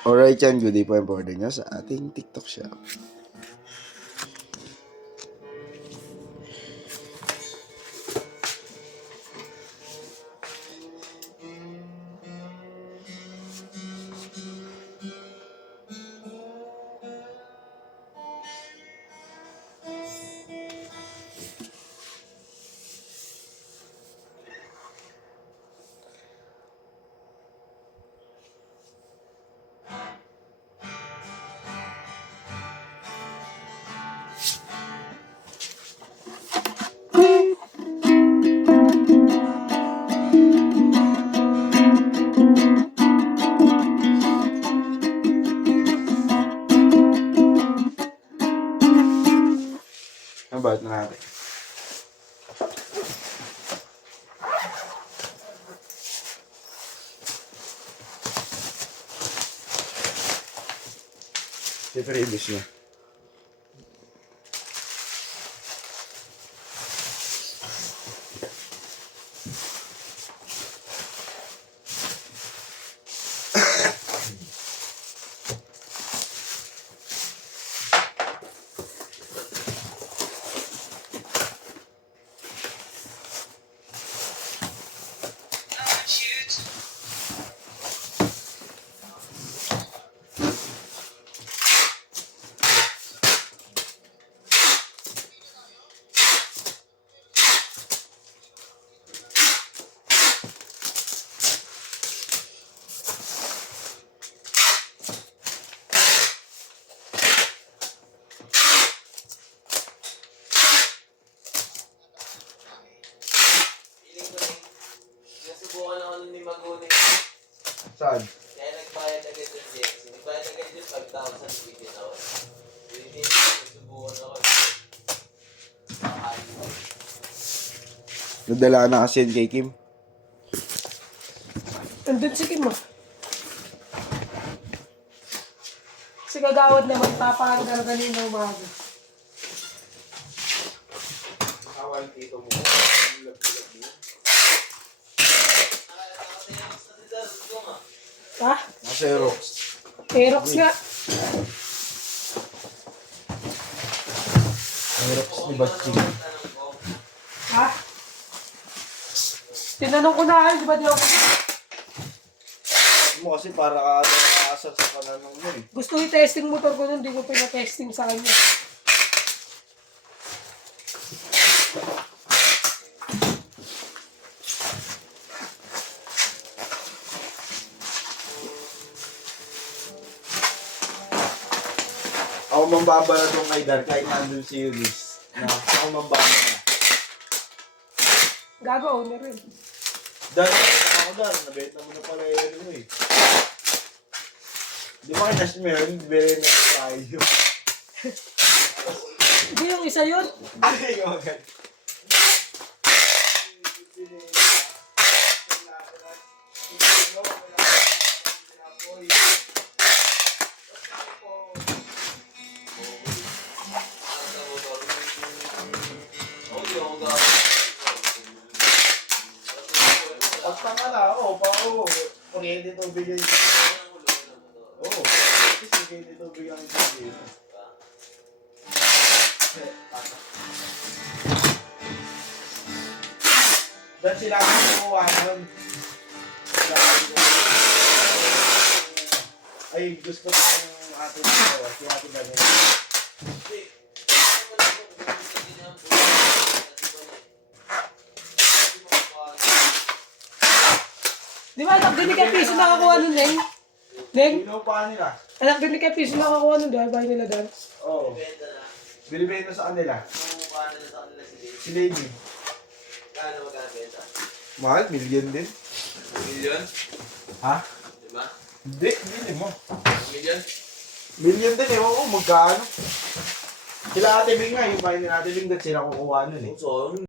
Alright yan, good day po yung order nyo sa ating TikTok shop. About na natin. Siyempre, ibis niya. Nasubukan ako nun ni Magone. Saan? Kaya nagbayad agad yung Jex. Nagbayad agad yung 5,000 bigyan ako. Hindi, nasubukan ako. Nadala na kasi yan kay Kim. Andun si Kim, Si Kagawad naman, papahangar kanina umaga. Awal dito mo. Ha? Xerox. Xerox nga. Xerox ni Batching. Ha? Tinanong ko na di ba di ako? Mo kasi para ka nakakasal sa pananong mo eh. Gusto i-testing motor ko nun, di ko pinatesting sa kanya. Ako mambabala tong kay Dar kahit nandun si Eunice. Ako mambabala. Gago, owner rin. Dar, ako Dar. Nabenta mo na pala yung ano mo eh. Di ba kinash mo yun? Bili na tayo. Hindi yung isa yun. Ay, okay. Pagtanga na, oo. Kuryente tubig yung oo. Kuryente tubig ang tubig. Dahil sila ang kumuha nun. Ay, gusto ko yung ating ito. Si ating bagay. Di ba anak din ni Kapiso nakakuha nun, Neng? Neng? Pinupahan nila. Anak din ni Kapiso nakakuha nun, dahil bahay nila dahil. Oo. Binibenta sa kanila. Si Lady. Kano magkakabenta? Mahal, million din. Million? Ha? Diba? Hindi, hindi mo. Million? Million din eh, oo, magkano? Sila Ate Bing nga, yung bahay nila Ate Bing, dahil sila kukuha nun eh. So,